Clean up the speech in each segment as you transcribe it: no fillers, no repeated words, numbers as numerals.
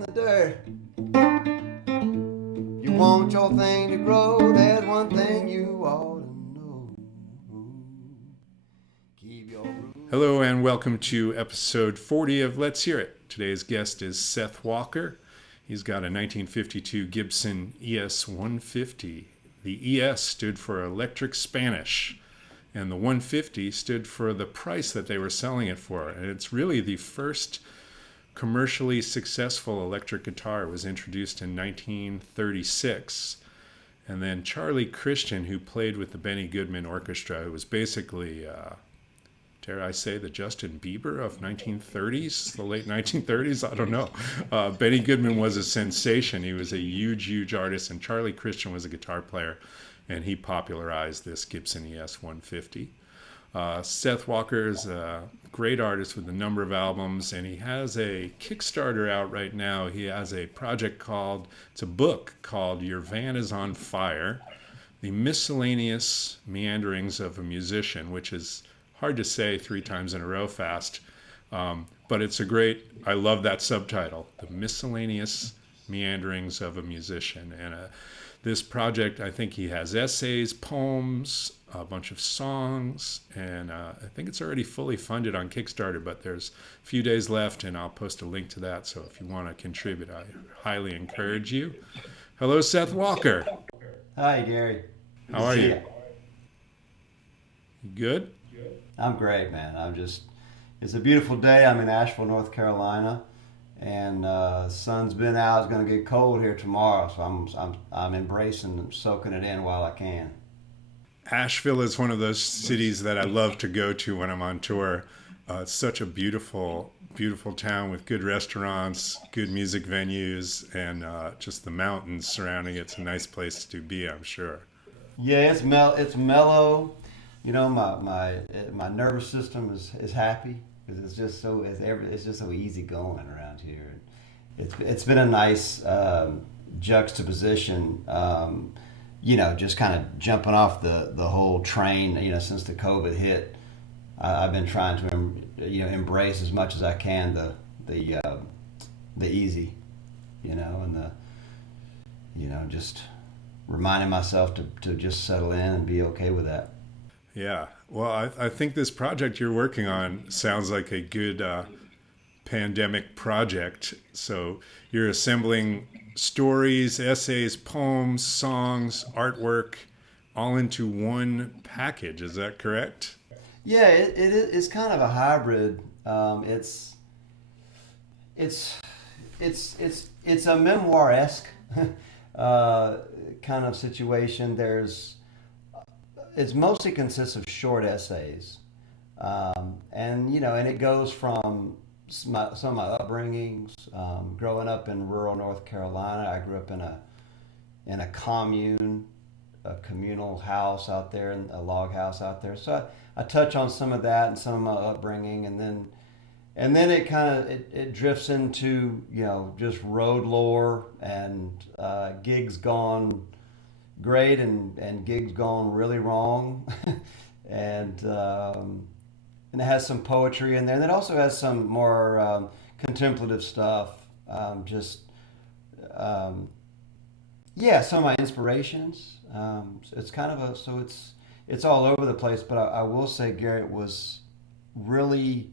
in the dirt. You want your thing to grow, there's one thing you ought to know. Keep your roots. Hello and welcome to episode 40 of Let's Hear It. Today's guest is Seth Walker. He's got a 1952 Gibson ES-150. The ES stood for Electric Spanish, and the 150 stood for the price that they were selling it for. And it's really the first commercially successful electric guitar. It was introduced in 1936. And then Charlie Christian, who played with the Benny Goodman Orchestra, who was basically, dare I say, the Justin Bieber of 1930s, the late 1930s, I don't know. Benny Goodman was a sensation. He was a huge, huge artist, and Charlie Christian was a guitar player, and he popularized this Gibson ES-150. Seth Walker is a great artist with a number of albums, and he has a Kickstarter out right now. He has a project it's a book called Your Van is on Fire, The Miscellaneous Meanderings of a Musician, which is hard to say 3 times in a row fast, but it's I love that subtitle, The Miscellaneous Meanderings of a Musician. And this project, I think he has essays, poems, a bunch of songs, and I think it's already fully funded on Kickstarter, but there's a few days left, and I'll post a link to that, so if you want to contribute, I highly encourage you. Hello, Seth Walker. Hi, Gary. How are you? You good? I'm great, man. It's a beautiful day. I'm in Asheville, North Carolina, and sun's been out. It's going to get cold here tomorrow, so I'm embracing and soaking it in while I can. Asheville is one of those cities that I love to go to when I'm on tour. It's such a beautiful, beautiful town with good restaurants, good music venues, and just the mountains surrounding it. It's a nice place to be, I'm sure. Yeah, it's mellow. You know, my nervous system is happy because it's just so easy going around here. It's been a nice juxtaposition. Just kind of jumping off the whole train. Since the COVID hit, I've been trying to embrace as much as I can the easy, and just reminding myself to just settle in and be okay with that. Yeah, well, I think this project you're working on sounds like a good pandemic project. So you're assembling stories, essays, poems, songs, artwork, all into one package. Is that correct? Yeah, it's kind of a hybrid. It's a memoir-esque kind of situation. It mostly consists of short essays, and it goes from some of my upbringings. Growing up in rural North Carolina, I grew up in a commune, a communal house out there, and a log house out there. So I touch on some of that and some of my upbringing, and then it kind of it drifts into just road lore and gigs gone great and gigs gone really wrong, and it has some poetry in there, and it also has some more contemplative stuff. Some of my inspirations. It's kind of it's all over the place, but I will say, Gary, it was really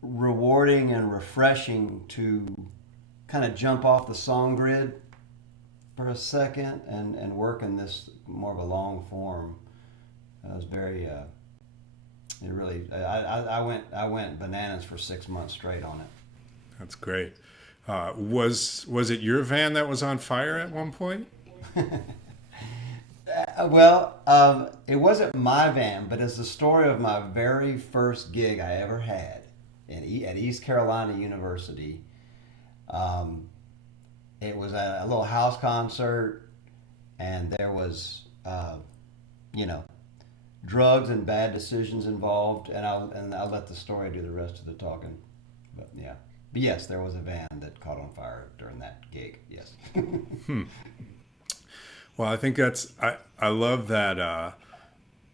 rewarding and refreshing to kind of jump off the song grid for a second and work in this more of a long form. It was very I went bananas for 6 months straight on it. That's great. Was it your van that was on fire at one point? It wasn't my van, but it's the story of my very first gig I ever had at East Carolina University. It was a little house concert, and there was, drugs and bad decisions involved, and I'll let the story do the rest of the talking. But yeah, but yes, there was a van that caught on fire during that gig. Yes. Well, I think I love that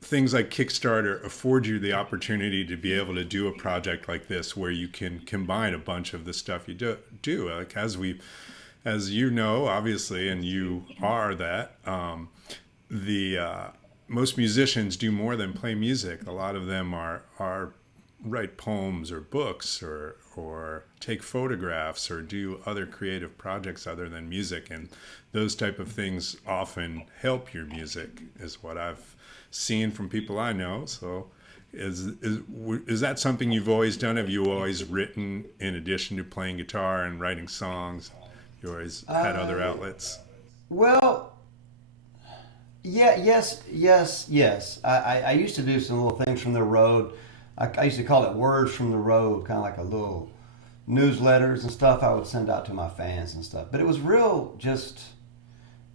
things like Kickstarter afford you the opportunity to be able to do a project like this where you can combine a bunch of the stuff you do. Like as you know, obviously, and you are that, the most musicians do more than play music. A lot of them are write poems or books or take photographs or do other creative projects other than music, and those type of things often help your music, is what I've seen from people I know. So is that something you've always done? Have you always written in addition to playing guitar and writing songs? You always had other outlets? Well, yeah, yes. I used to do some little things from the road. I used to call it words from the road, kind of like a little newsletters and stuff I would send out to my fans and stuff. But it was real, just,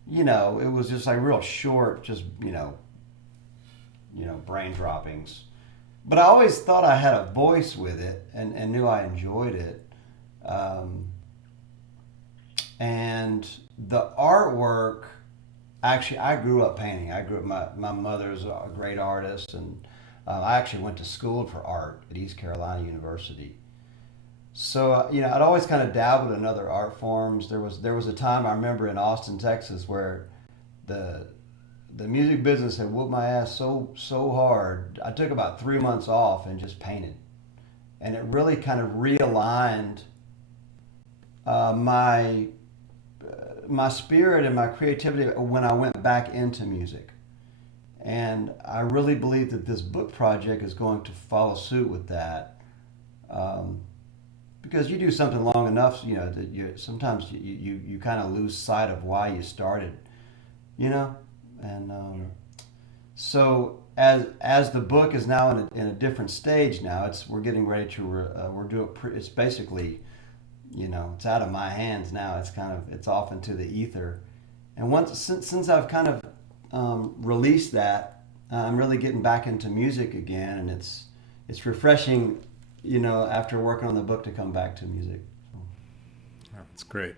it was just like real short, just, brain droppings. But I always thought I had a voice with it and knew I enjoyed it. And the artwork, actually, I grew up painting. My mother's a great artist, and I actually went to school for art at East Carolina University. So, I'd always kind of dabbled in other art forms. There was a time I remember in Austin, Texas, where the music business had whooped my ass so hard. I took about 3 months off and just painted. And it really kind of realigned my spirit and my creativity when I went back into music. And I really believe that this book project is going to follow suit with that. Because you do something long enough, that sometimes you kind of lose sight of why you started, And so as the book is now in a different stage now, we're getting ready to it's basically, it's out of my hands now. It's off into the ether, and since I've kind of released that, I'm really getting back into music again, and it's refreshing, after working on the book, to come back to music. That's great.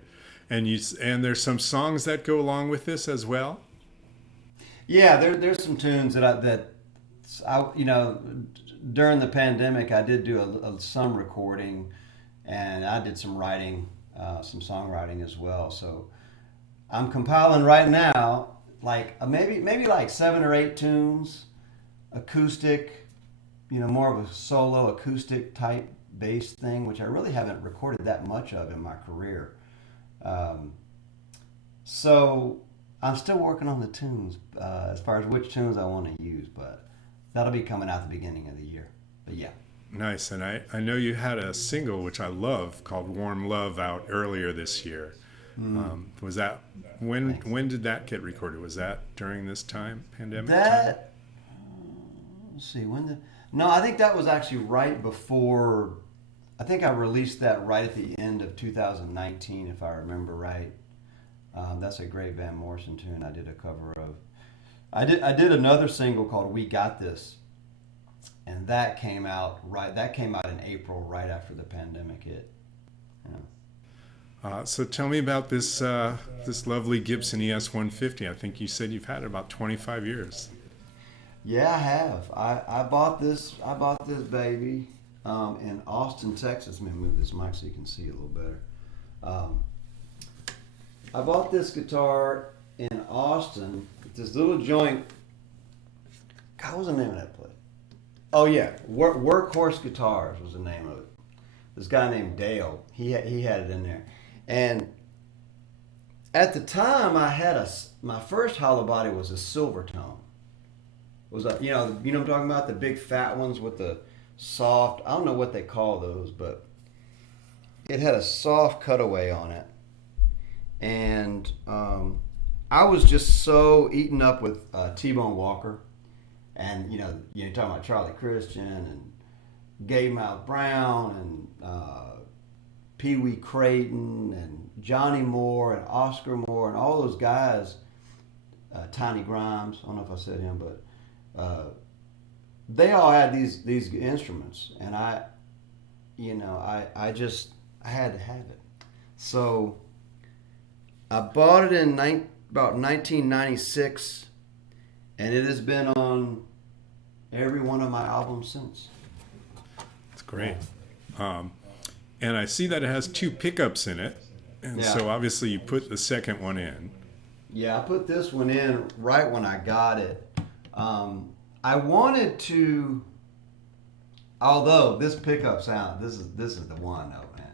And there's some songs that go along with this as well. Yeah, there's some tunes that I during the pandemic I did do some recording, and I did some writing, some songwriting as well. So I'm compiling right now, like maybe like 7 or 8 tunes, acoustic, more of a solo acoustic type bass thing, which I really haven't recorded that much of in my career. So I'm still working on the tunes as far as which tunes I want to use, but that'll be coming out the beginning of the year. But yeah. Nice. And I know you had a single, which I love, called Warm Love, out earlier this year. Was that, when did that get recorded? Was that during this pandemic time? Let's see, no, I think that was actually right before, I think I released that right at the end of 2019, if I remember right. That's a great Van Morrison tune I did a cover of. I did another single called We Got This, and that came out in April, right after the pandemic hit. So tell me about this lovely Gibson ES-150. I think you said you've had it about 25 years. Yeah, I have. I bought this baby in Austin, Texas. Let me move this mic so you can see it a little better. I bought this guitar in Austin at this little joint. God, what was the name of that place? Oh yeah, Workhorse Guitars was the name of it. This guy named Dale, he had it in there. And at the time, I had my first hollow body was a Silvertone. It was you know what I'm talking about, the big fat ones with the soft. I don't know what they call those, but it had a soft cutaway on it, and I was just so eaten up with T-Bone Walker, and you're talking about Charlie Christian and Gay Mouth Brown and Pee Wee Creighton and Johnny Moore and Oscar Moore and all those guys, Tiny Grimes, I don't know if I said him, but they all had these instruments, and I had to have it. So I bought it in about 1996, and it has been on every one of my albums since. It's great. And I see that it has 2 pickups in it. And Yeah. so obviously you put the second one in. Yeah, I put this one in right when I got it. I wanted to, although this pickup sound, this is the one though, man.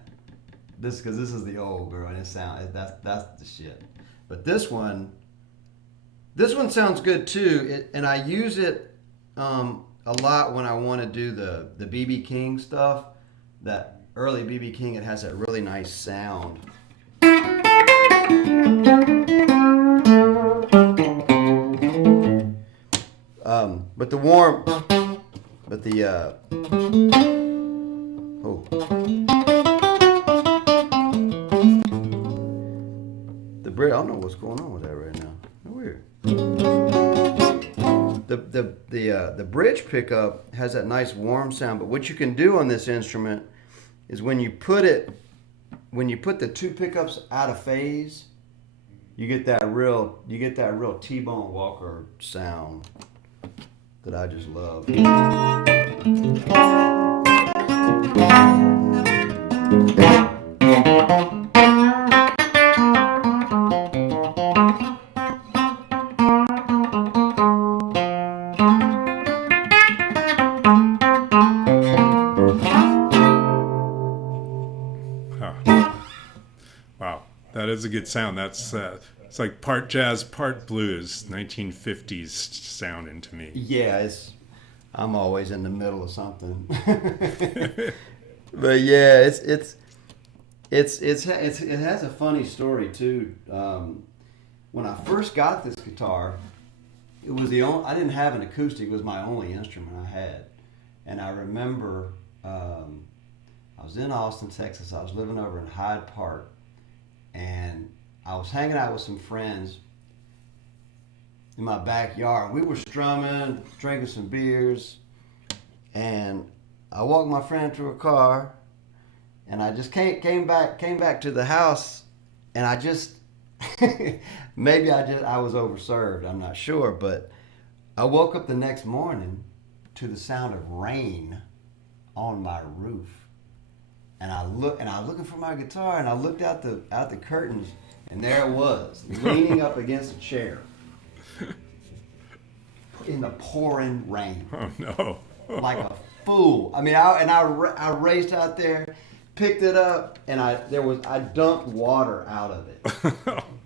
Because this is the old girl and that's the shit. But this one sounds good too. And I use it a lot when I want to do the BB King stuff. That early BB King, it has that really nice sound. But the bridge, I don't know what's going on with that right now. Weird. The bridge pickup has that nice warm sound, but what you can do on this instrument is when you put the 2 pickups out of phase, you get that real T-Bone Walker sound that I just love. Wow, that is a good sound. That's it's like part jazz, part blues, 1950s sounding to me. Yeah, I'm always in the middle of something. But yeah, it has a funny story too. When I first got this guitar, it was I didn't have an acoustic. It was my only instrument I had, and I remember I was in Austin, Texas. I was living over in Hyde Park, and I was hanging out with some friends in my backyard. We were strumming, drinking some beers, and I walked my friend to her car, and I just came back to the house, and I just maybe I was overserved. I'm not sure, but I woke up the next morning to the sound of rain on my roof. And I was looking for my guitar, and I looked out the curtains, and there it was, leaning up against a chair in the pouring rain. Oh no! Like a fool. I mean, I raced out there, picked it up, and I dumped water out of it.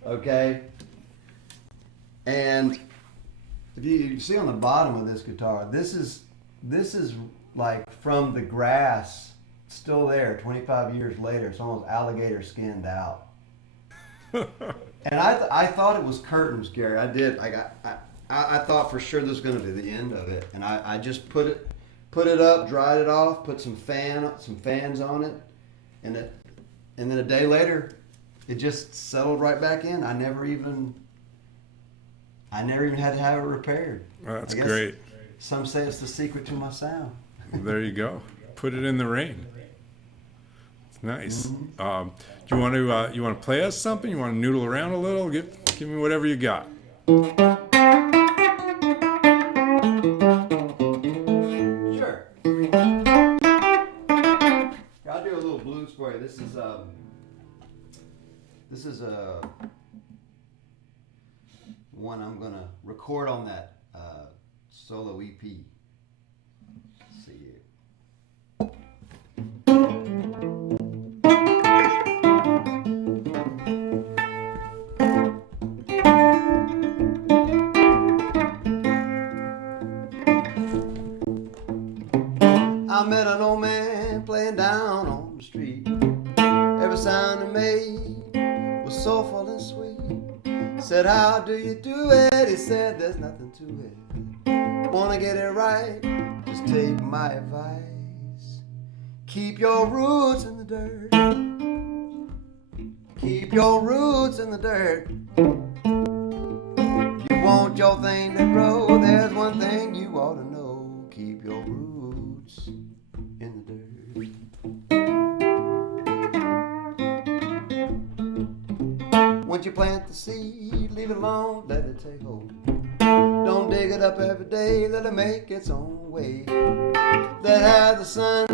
Okay. And if you see on the bottom of this guitar, this is like from the grass. Still there 25 years later. It's almost alligator skinned out. And I thought it was curtains, Gary. I did. I thought for sure this was going to be the end of it. And I just put it up, dried it off, put some fans on it, and then a day later it just settled right back in. I never even had to have it repaired. That's great. Some say it's the secret to my sound. There you go. Put it in the rain. It's nice. Mm-hmm. Do you want to play us something? You want to noodle around a little? Give me whatever you got. Sure. I'll do a little blues for you. This is one I'm gonna record on that solo EP. Let's see here. I met an old man playing down on the street. Every sound he made was soulful and sweet. Said, how do you do it? He said, there's nothing to it. Wanna get it right? Just take my advice. Keep your roots in the dirt. Keep your roots in the dirt. If you want your thing to grow, there's one thing you ought to know. Keep your roots in the dirt. Once you plant the seed, leave it alone, let it take hold. Don't dig it up every day, let it make its own way. Let have the sun,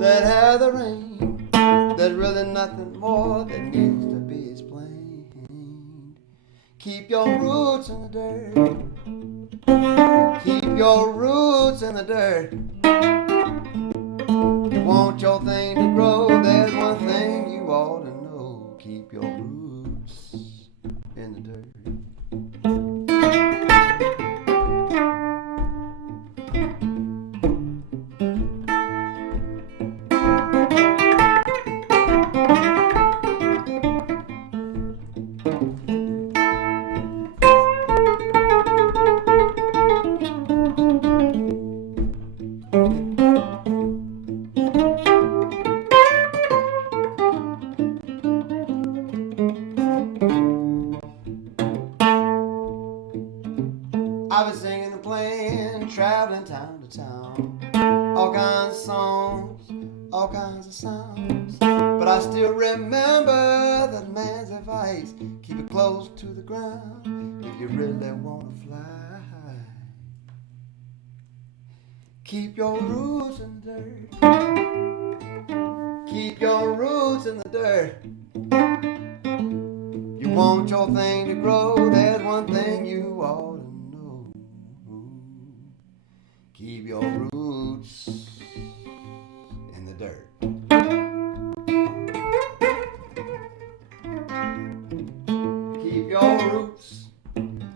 let have the rain. There's really nothing more that needs to be explained. Keep your roots in the dirt. Keep your roots in the dirt. You want your thing to grow, there's one thing you ought to know. Keep your roots in the dirt. I've been singing and playing, traveling town to town. All kinds of songs, all kinds of sounds. But I still remember that man's advice. Keep it close to the ground if you really want to fly. Keep your roots in the dirt. Keep your roots in the dirt. You want your thing to grow, there's one thing you ought to know. Keep your roots in the dirt. Keep your roots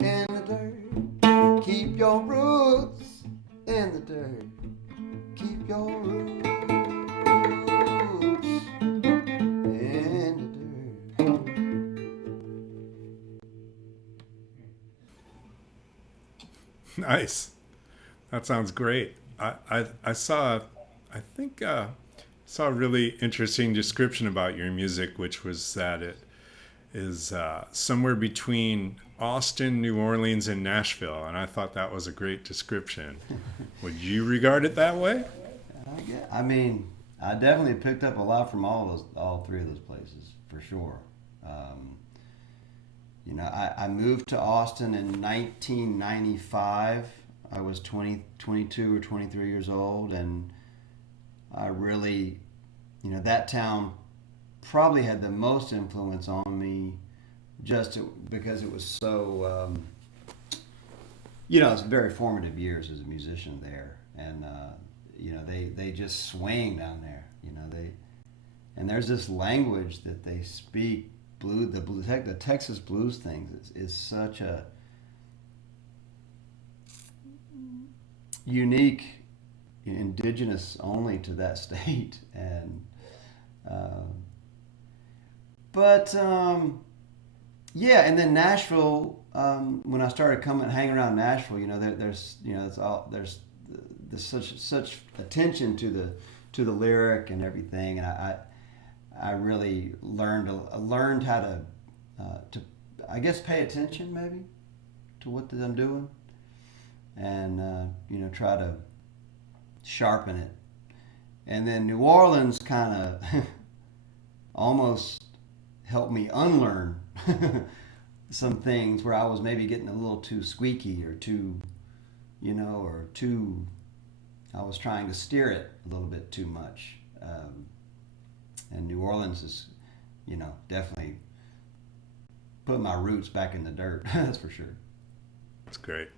in the dirt. Keep your roots in the dirt. Keep your roots in the dirt. Nice. That sounds great. I saw a really interesting description about your music, which was that it is somewhere between Austin, New Orleans, and Nashville, and I thought that was a great description. Would you regard it that way? I mean, I definitely picked up a lot from all three of those places, for sure. I moved to Austin in 1995. I was 22 or 23 years old, and I really, that town probably had the most influence on me just because it was so, it's very formative years as a musician there. And, they just swing down there, and there's this language that they speak, the Texas blues thing is such a unique, indigenous only to that state. And and then Nashville, when I started hanging around Nashville, there's such attention to the lyric and everything, and I really learned how to I guess pay attention maybe to what I'm doing, and try to sharpen it. And then New Orleans kind of almost helped me unlearn some things where I was maybe getting a little too squeaky or too, I was trying to steer it a little bit too much. And New Orleans is, definitely put my roots back in the dirt. That's for sure. That's great.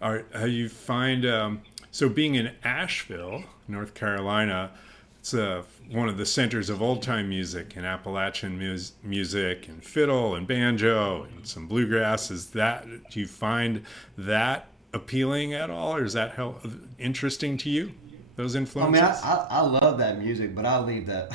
All right, how you find so being in Asheville, North Carolina, it's one of the centers of old time music and Appalachian music and fiddle and banjo and some bluegrass. Do you find that appealing at all, or is that interesting to you? Those influences? I love that music, but I'll leave that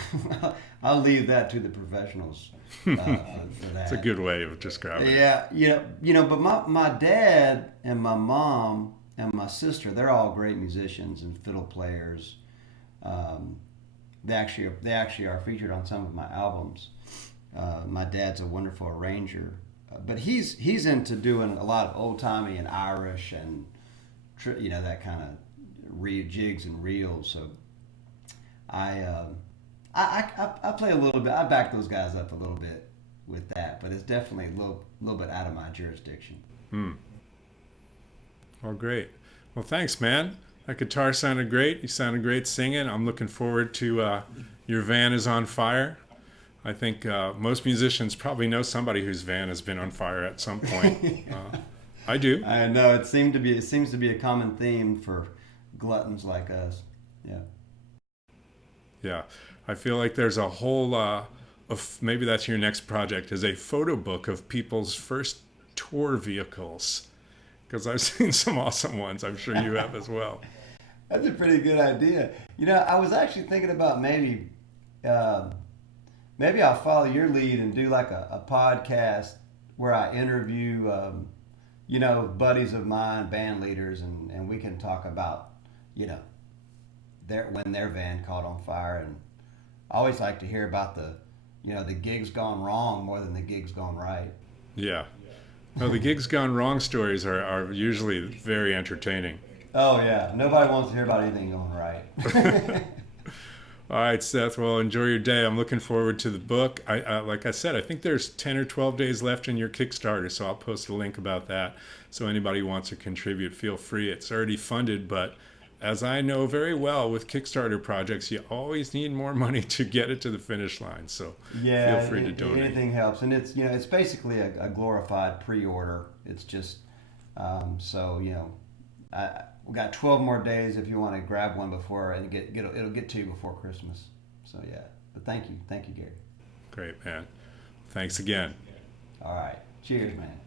to the professionals for that. It's a good way of describing it. Yeah, but my dad and my mom and my sister, they're all great musicians and fiddle players. They actually are featured on some of my albums. My dad's a wonderful arranger, but he's into doing a lot of old timey and Irish and that kind of jigs and reels. So I play a little bit. I back those guys up a little bit with that, but it's definitely a little bit out of my jurisdiction. Well, great. Well, thanks, man. That guitar sounded great. You sounded great singing. I'm looking forward to your van is on fire. I think most musicians probably know somebody whose van has been on fire at some point. I do. I know it seems to be a common theme for gluttons like us. Yeah. Yeah. I feel like there's a whole maybe that's your next project, is a photo book of people's first tour vehicles, because I've seen some awesome ones. I'm sure you have as well. That's a pretty good idea. I was actually thinking about maybe I'll follow your lead and do like a podcast where I interview, buddies of mine, band leaders, and we can talk about, when their van caught on fire. And I always like to hear about the gigs gone wrong more than the gigs gone right. Yeah. Well, the gigs gone wrong stories are usually very entertaining. Oh, yeah. Nobody wants to hear about anything going right. All right, Seth. Well, enjoy your day. I'm looking forward to the book. Like I said, I think there's 10 or 12 days left in your Kickstarter, so I'll post a link about that. So anybody who wants to contribute, feel free. It's already funded, but as I know very well with Kickstarter projects, you always need more money to get it to the finish line. So feel free to donate. Anything helps, and it's basically a glorified pre-order. It's just we got 12 more days if you want to grab one before, and it'll get to you before Christmas. So yeah, but thank you, Gary. Great, man. Thanks again. All right, cheers, man.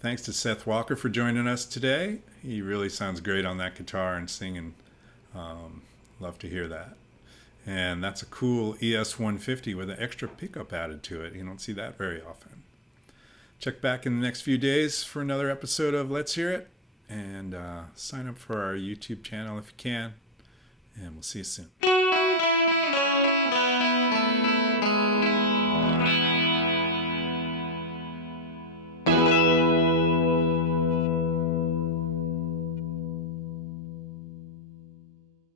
Thanks to Seth Walker for joining us today. He really sounds great on that guitar and singing. Love to hear that. And that's a cool ES-150 with an extra pickup added to it. You don't see that very often. Check back in the next few days for another episode of Let's Hear It. And sign up for our YouTube channel if you can. And we'll see you soon.